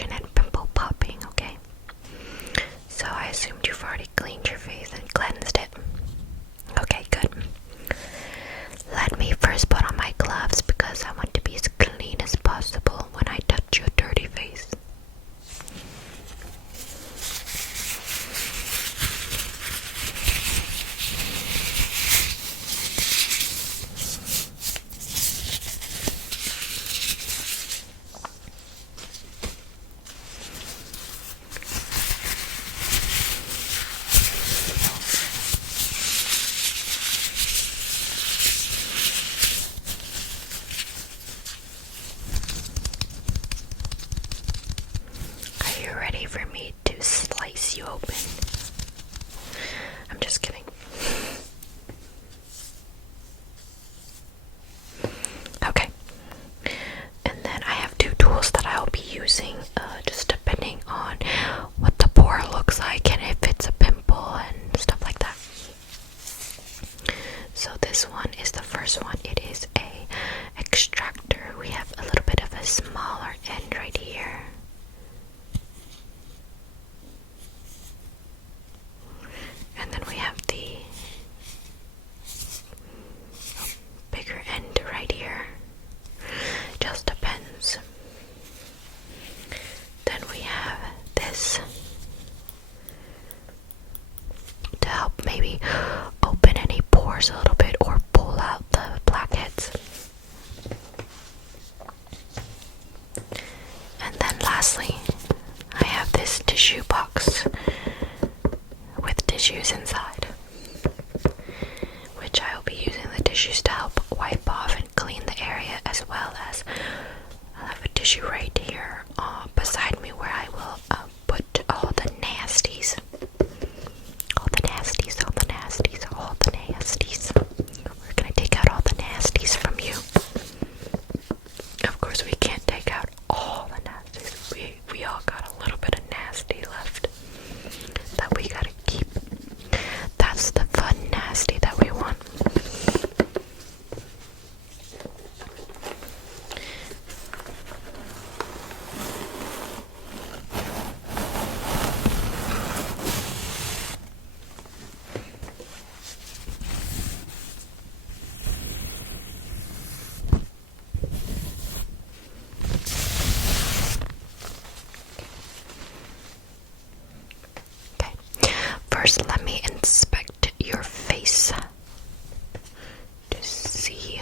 extraction and pimple popping, okay? So I assumed you've already cleaned your face and cleansed it. Okay, good. Let me first put on my gloves because I want to be as clean as possible when I touch your dirty face. Are you ready for me to slice you open? I'm just kidding. Okay. And then I have two tools that I'll be using, just depending on what the pore looks like and if it's a pimple and stuff like that. So this one is the first one. It is a extractor. We have a little bit of a smaller end right here. And then we have the bigger end right here. Just depends. Then we have this to help maybe open any pores a little bit or pull out the blackheads. And then lastly, I have this tissue box with tissues inside, which I will be using the tissues to help wipe off and clean the area, as well as I have a tissue right here beside me where I will put all the nasties. All the nasties, all the nasties, all the nasties. We're gonna take out all the nasties from you. Of course, we can't take out all the nasties. We all got a little bit of nasty left that we gotta keep. That's the fun nasty that we want. Okay, first let me inspect your face to see.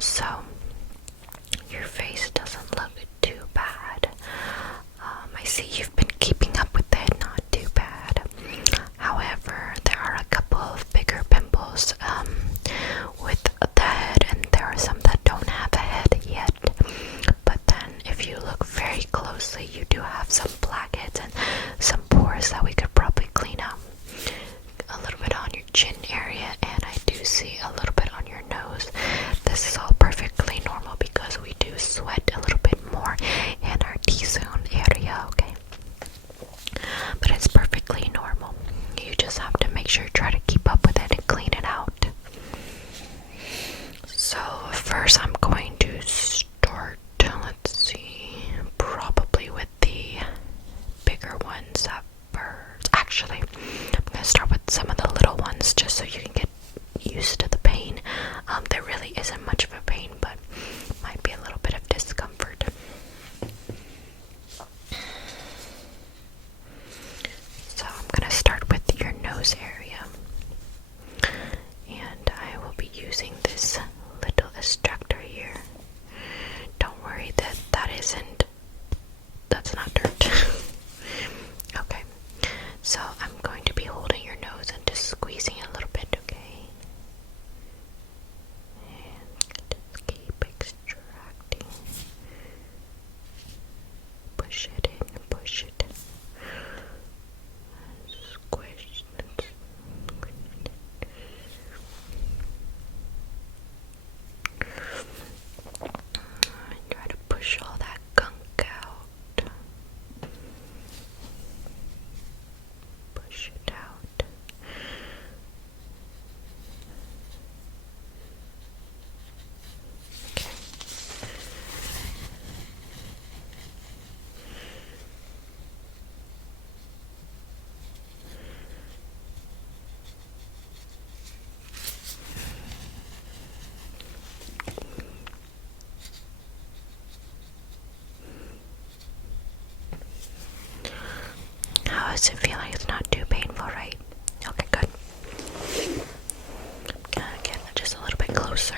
So, your face doesn't look too bad. I see you've been keeping up with it, not too bad. However, there are a couple of bigger pimples with the head, and there are some that don't have a head yet. But then, if you look very closely, you do have some blackheads and some pores that we could probably clean up. A little bit on your chin area, and I do see a little bit on your nose. This is all perfectly normal because we do sweat a little bit more in our T-zone area, okay? But it's perfectly normal. You just have to make sure you try to keep up with it and clean it out. So first I'm going to start, let's see, probably with the bigger ones at first. Actually, I'm going to start with some of the little ones just so you can get used to the pain. There really isn't much of a pain, but might be a little bit of discomfort. So I'm going to start with your nose area. And I will be using this little extractor here. Don't worry that's not dirt. Okay, so I'm going to be holding your nose and just squeezing a little bit, okay? And just keep extracting. Push it in, push it. Squish it. Try to push all that gunk out. Push it out. Okay. does it feel like it's not too painful, right? Okay, good. I'm gonna get just a little bit closer.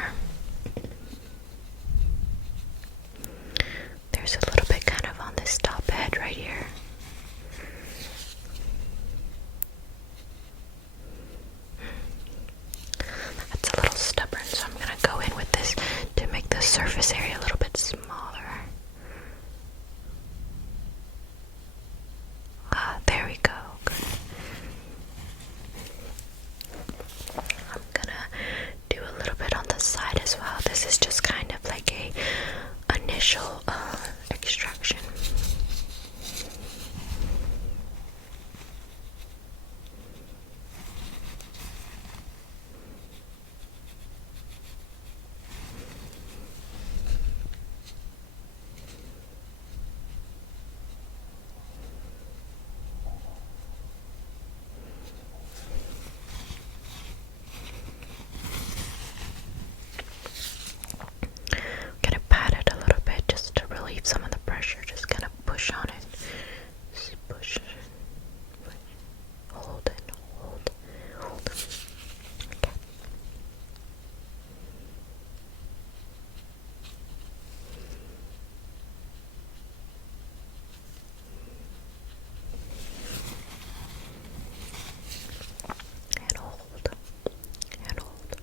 There's a little bit kind of on this top head right here. That's a little stubborn, so I'm gonna go in with this to make the surface area a little bit smaller. There we go. Good. I'm gonna do a little bit on the side as well. This is just kind of like a initial extraction. Gonna pat it a little bit just to relieve some of the pressure. Just kind of push on it. Just push, hold it, hold. Okay. And hold, and hold, and hold.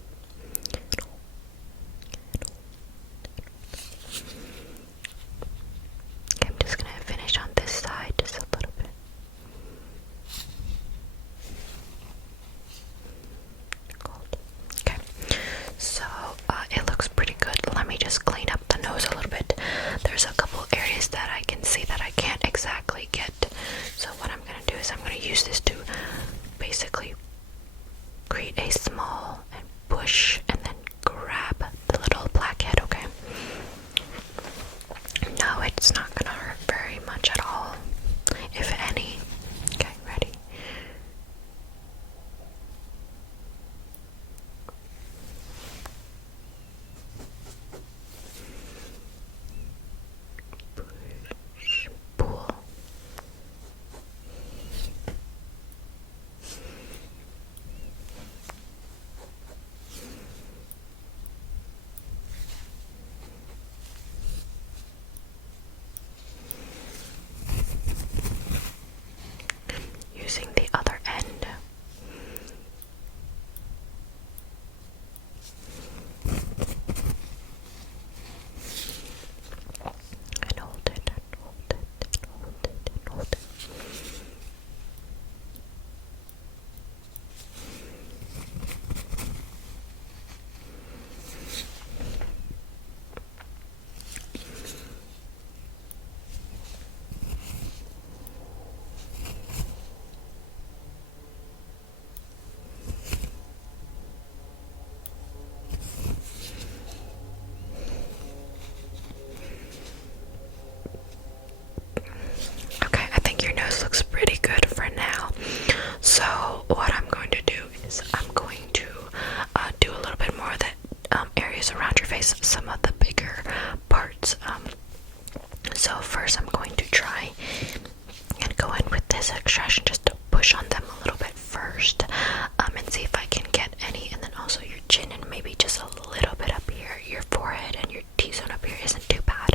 Okay, I'm just gonna finish on this side just a little bit. Cold. Okay, so it looks pretty good. Let me just clean up the nose a little bit. There's a couple areas that I can see that I can't exactly get. So what I'm gonna do is I'm gonna use this to basically create a small and push and then grab the little blackhead, okay? No, it's not gonna hurt very much at all, if any. Okay, ready? Push, pull. Using the other end. And hold it, and hold it, and hold it, and hold it. Okay, I think your nose looks pretty good for now. So what I'm going to do is I'm going to do a little bit more of the areas around your face, some of the bigger parts. So first I'm going to try and go in with this extraction just to push on them a little bit first, and see if I can get any, and then also your chin and maybe just a little bit up here, your forehead and your T-zone up here isn't too bad.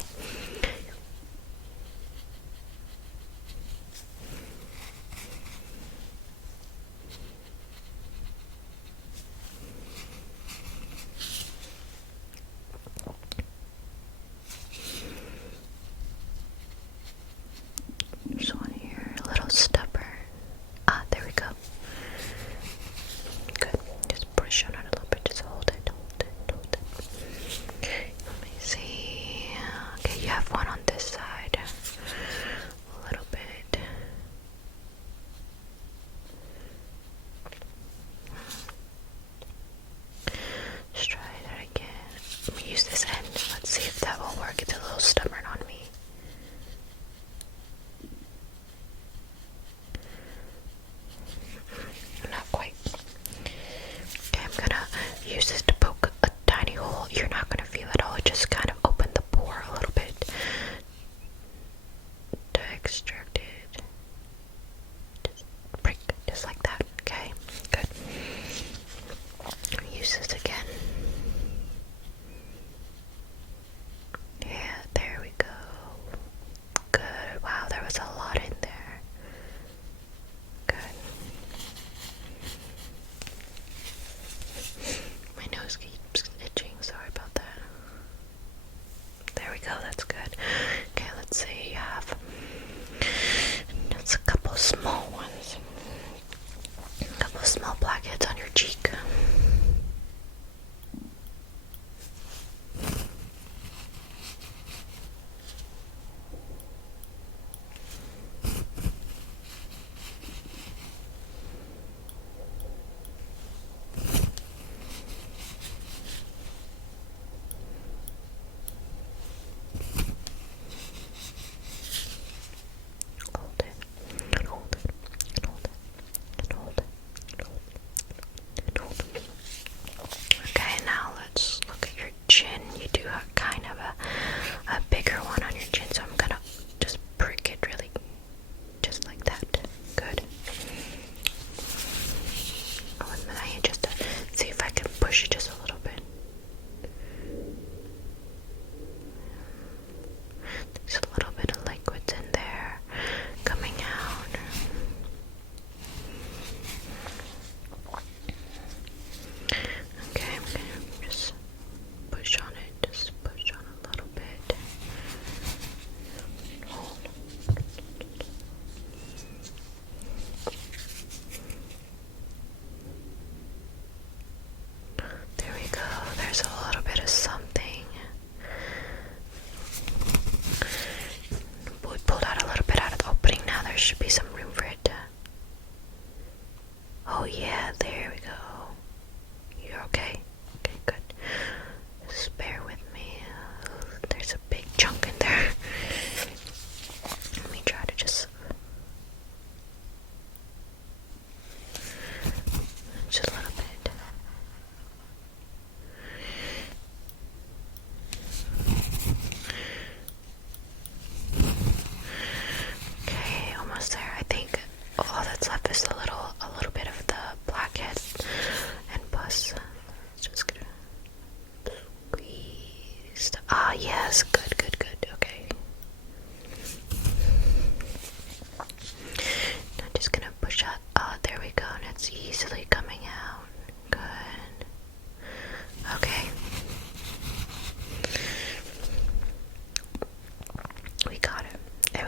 There's one here, a little stubborn. There we go.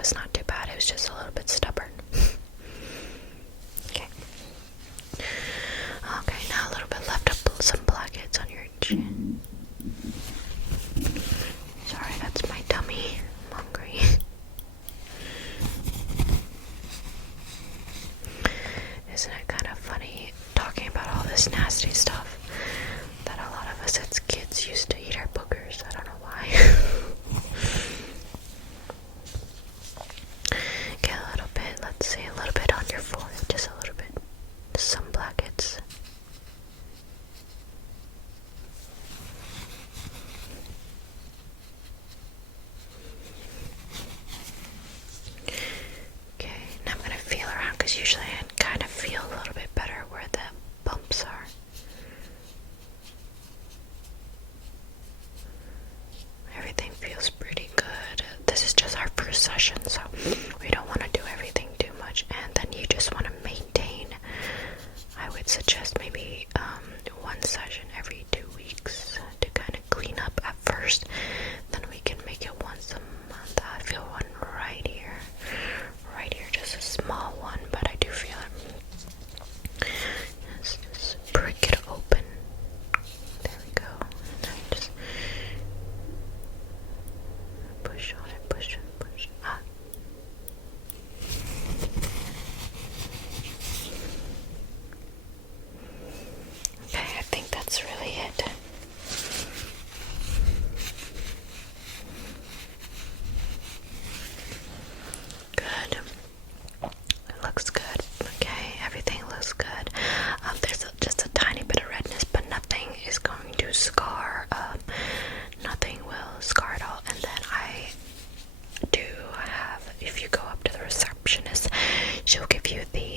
was not too bad. It was just a little bit stubborn. Okay. Okay, now a little bit left up some blackheads on your chin. Sorry, that's my tummy. I'm hungry. Isn't it kind of funny talking about all this nasty stuff that a lot of us as kids used to eat our boogers? I don't know why. Okay, a little bit. Let's see, a little bit on your forehead, just a little bit. Some blackheads. Okay, now I'm gonna feel around because usually I kind of feel a little bit better where the bumps are. Everything feels pretty good. This is just our first session, so we don't want to do everything too much, and then you just want to maintain. I would suggest maybe one session every 2 weeks to kind of clean up at first. Then we can make it once a month. I feel one right here. Right here, just a small one, but I do feel it. Just break it open. There we go. And then just push on it, push. Ah. Okay, I think that's really it. Good. It looks good. Okay, everything looks good. There's just a tiny bit of redness, but nothing is going to scar. Nothing will scar at all. And then I do have, if you go up to the receptionist, she'll give you the